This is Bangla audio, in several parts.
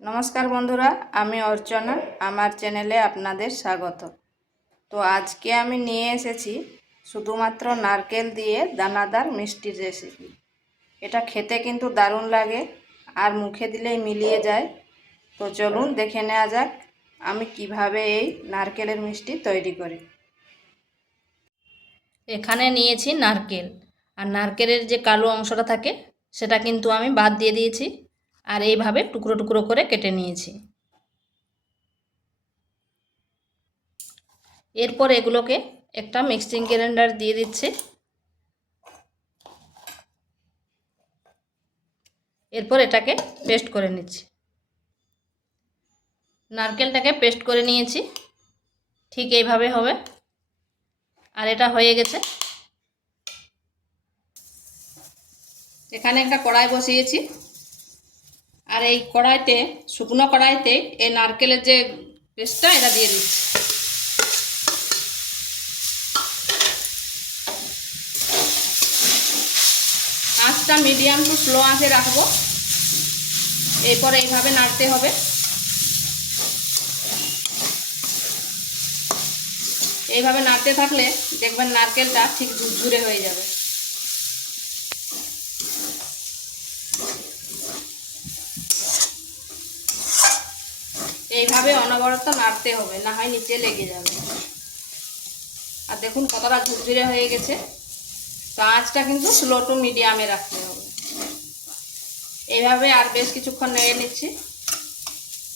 নমস্কার বন্ধুরা, আমি অর্চনা। আমার চ্যানেলে আপনাদের স্বাগত। তো আজকে আমি নিয়ে এসেছি শুধুমাত্র নারকেল দিয়ে দানাদার মিষ্টির রেসিপি। এটা খেতে কিন্তু দারুণ লাগে আর মুখে দিলেই মিলিয়ে যায়। তো চলুন দেখে নেওয়া যাক আমি কিভাবে এই নারকেলের মিষ্টি তৈরি করি। এখানে নিয়েছি নারকেল, আর নারকেলের যে কালো অংশটা থাকে সেটা কিন্তু আমি বাদ দিয়ে দিয়েছি, আর এইভাবে টুকরো টুকরো করে কেটে নিয়েছি। এরপর এগুলোকে একটা মিক্সিং গ্রাইন্ডার দিয়ে দিচ্ছি। এরপর এটাকে পেস্ট করে নিচ্ছি। নারকেলটাকে পেস্ট করে নিয়েছি, ঠিক এইভাবে হবে। আর এটা হয়ে গেছে। এখানে একটা কড়াই বসিয়েছি, আর এই কড়াইতে, শুকনো কড়াইতে এই নারকেলের যে পেস্টটা এটা দিয়ে দিচ্ছি। আঁচটা মিডিয়াম টু স্লো আঁচে রাখবো। এরপর এইভাবে নাড়তে হবে। এইভাবে নাড়তে থাকলে দেখবেন নারকেলটা ঠিক ঝুরঝুরে হয়ে যাবে। এইভাবে অনবরত নাড়তে হবে, না হয় নিচে লেগে যাবে। আর দেখুন কতটা ঝুরঝুরে হয়ে গেছে। তো আঁচটা কিন্তু স্লো টু মিডিয়ামে রাখতে হবে। এইভাবে আর বেশ কিছুক্ষণ নেড়ে নিচ্ছি,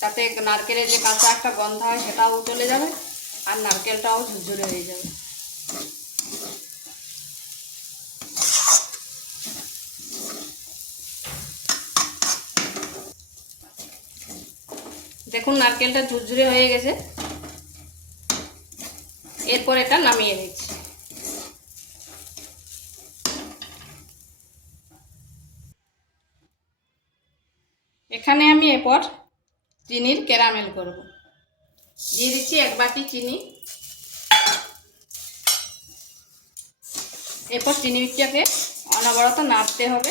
তাতে নারকেলের যে কাঁচা একটা গন্ধ হয় সেটাও চলে যাবে, আর নারকেলটাও ঝুরঝুরে হয়ে যাবে। দেখুন নারকেলটা ঝুরঝুরে হয়ে গেছে। এরপর এটা নামিয়ে নিচ্ছি। এখানে আমি এরপর চিনির ক্যারামেল করব। দিয়ে দিচ্ছি 1 বাটি চিনি। এরপর চিনিটাকে অনবরত নাড়তে হবে,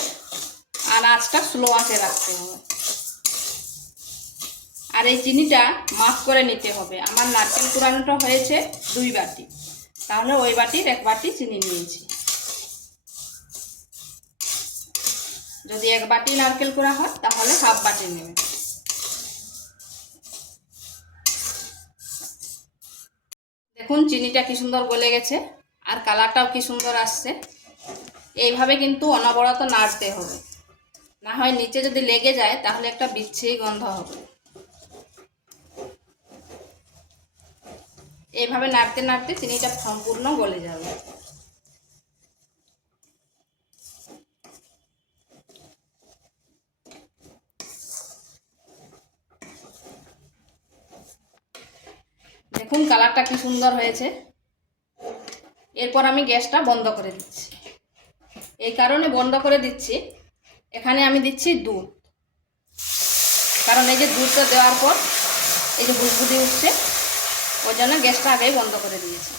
আর আঁচটা স্লো আঁচে রাখতে হবে। আর এই চিনিটা মাপ করে নিতে হবে। আমার নারকেল কুড়ানোটা হয়েছে 2 বাটি, তাহলে ওই বাটির 1 বাটি চিনি নিয়েছি। যদি 1 বাটি নারকেল কুড়া হয় তাহলে হাফ বাটি নেবে। দেখুন চিনিটা কি সুন্দর গলে গেছে, আর কালারটাও কি সুন্দর আসছে। এইভাবে কিন্তু অনবরত নাড়তে হবে, না হয় নিচে যদি লেগে যায় তাহলে একটা বিচ্ছিরি গন্ধ হবে। এইভাবে নাড়তে নাড়তে চিনিটা সম্পূর্ণ গলে যাবে। দেখুন কালারটা কি সুন্দর হয়েছে। এরপর আমি গ্যাসটা বন্ধ করে দিচ্ছি। এই কারণে বন্ধ করে দিচ্ছি, এখানে আমি দিচ্ছি দুধ। কারণ এই যে দুধটা দেওয়ার পর এই যে বুদবুদি উঠছে, ওই জন্য গ্যাসটা আগেই বন্ধ করে দিয়েছি।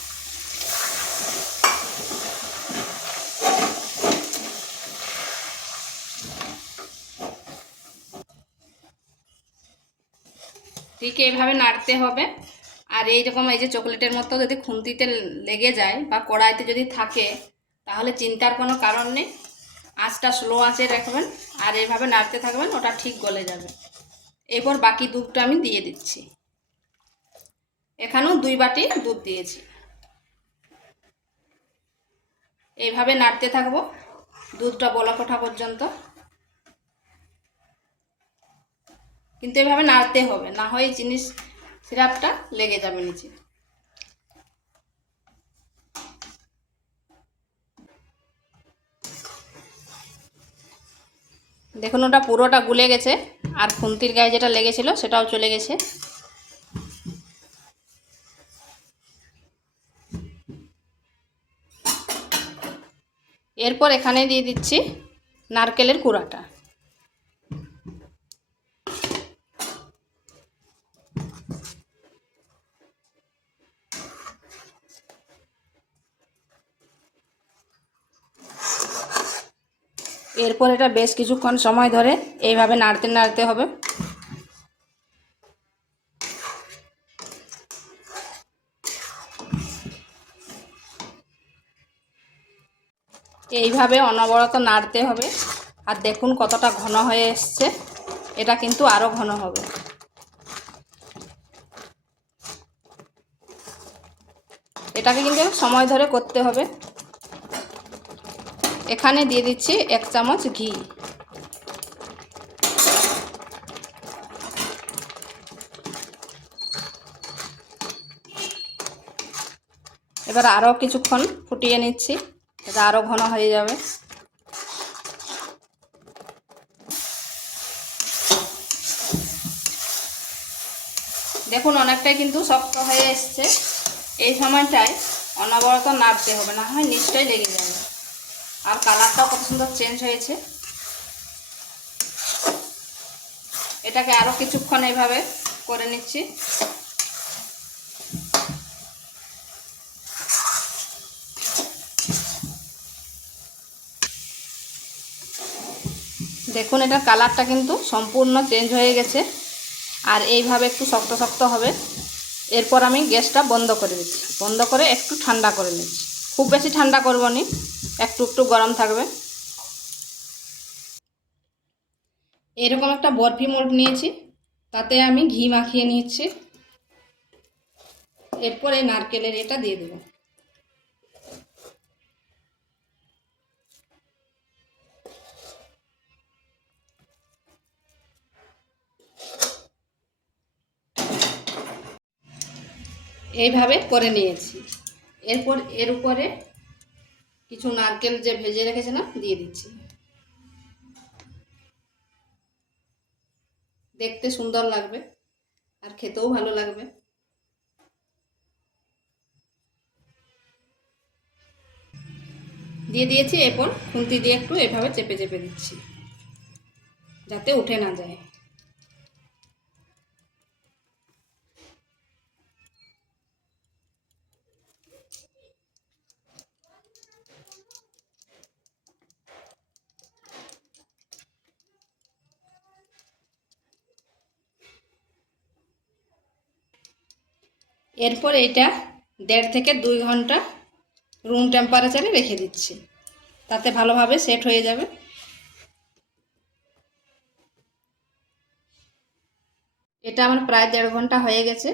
ঠিক এইভাবে নাড়তে হবে। আর এইরকম এই যে চকলেটের মতো যদি খুন্তিতে লেগে যায় বা কড়াইতে যদি থাকে তাহলে চিন্তার কোনো কারণ নেই। আঁচটা স্লো আঁচে রাখবেন আর এইভাবে নাড়তে থাকবেন, ওটা ঠিক গলে যাবে। এরপর বাকি দুধটা আমি দিয়ে দিচ্ছি। এখানেও 2 বাটি দুধ দিয়েছি। এইভাবে নাড়তে থাকবো দুধটা বলক ওঠা পর্যন্ত। কিন্তু এভাবে নাড়তে হবে, না হয় চিনি সিরাপটা লেগে যাবে নিচে। দেখুন ওটা পুরোটা গুলে গেছে, আর খুন্তির গায়ে যেটা লেগেছিল সেটাও চলে গেছে। এরপর এখানে দিয়ে দিচ্ছি নারকেলের কুড়াটা। এরপর এটা বেশ কিছুক্ষণ সময় ধরে এইভাবে নাড়তে নাড়তে হবে। এইভাবে অনবরত নাড়তে হবে। আর দেখুন কতটা ঘন হয়ে এসছে, এটা কিন্তু আরও ঘন হবে। এটাকে কিন্তু সময় ধরে করতে হবে। এখানে দিয়ে দিচ্ছি 1 চামচ ঘি। এবার আরও কিছুক্ষণ ফুটিয়ে নিচ্ছি, এটা আরও ঘন হয়ে যাবে। দেখুন অনেকটাই কিন্তু শক্ত হয়ে এসছে। এই সময়টায় অনবরত নাড়তে হবে, না হয় নিচটাই লেগে যাবে। আর কালারটাও কত সুন্দর চেঞ্জ হয়েছে। এটাকে আরও কিছুক্ষণ এইভাবে করে নিচ্ছি। দেখুন এটার কালারটা কিন্তু সম্পূর্ণ চেঞ্জ হয়ে গেছে। আর এইভাবে একটু শক্ত শক্ত হবে। এরপর আমি গ্যাসটা বন্ধ করে দিচ্ছি, বন্ধ করে একটু ঠান্ডা করে নিচ্ছি। খুব বেশি ঠান্ডা করব না, একটু একটু গরম থাকবে। এরকম একটা বরফি মোল্ড নিয়েছি, তাতে আমি ঘি মাখিয়ে নিচ্ছি। এরপর এই নারকেলের এটা দিয়ে দেব। এইভাবে করে নিয়েছি। এরপর এর উপরে কিছু নারকেল যে ভেজে রেখেছিলাম দিয়ে দিচ্ছি। দেখতে সুন্দর লাগবে আর খেতেও ভালো লাগবে। দিয়ে দিয়েছি। এরপর খুন্তি দিয়ে একটু এভাবে চেপে চেপে দিচ্ছি, যাতে উঠে না যায়। এরপর এটা 1.5 থেকে 2 ঘন্টা রুম টেম্পারেচারে রেখে দিচ্ছি, তাতে ভালোভাবে সেট হয়ে যাবে। এটা আমার প্রায় 1.5 ঘন্টা হয়ে গেছে।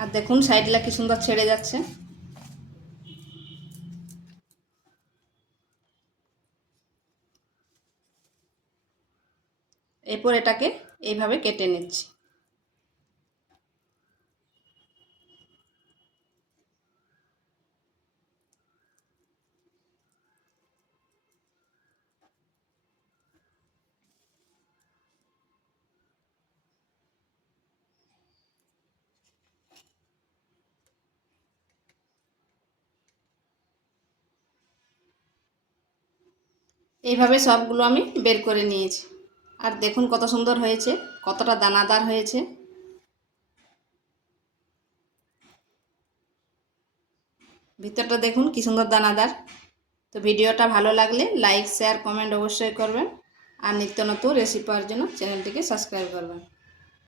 আর দেখুন সাইডটা কি সুন্দর ছেড়ে যাচ্ছে। এরপর এটাকে এইভাবে কেটে নিচ্ছি। এইভাবে সবগুলো আমি বের করে নিয়েছি। আর দেখুন কত সুন্দর হয়েছে, কতটা দানাদার হয়েছে। ভিতরটা দেখুন কি সুন্দর দানাদার। তো ভিডিওটা ভালো লাগলে লাইক শেয়ার কমেন্ট অবশ্যই করবেন। আর নিত্য নতুন রেসিপি পাওয়ার জন্য চ্যানেলটিকে সাবস্ক্রাইব করবেন।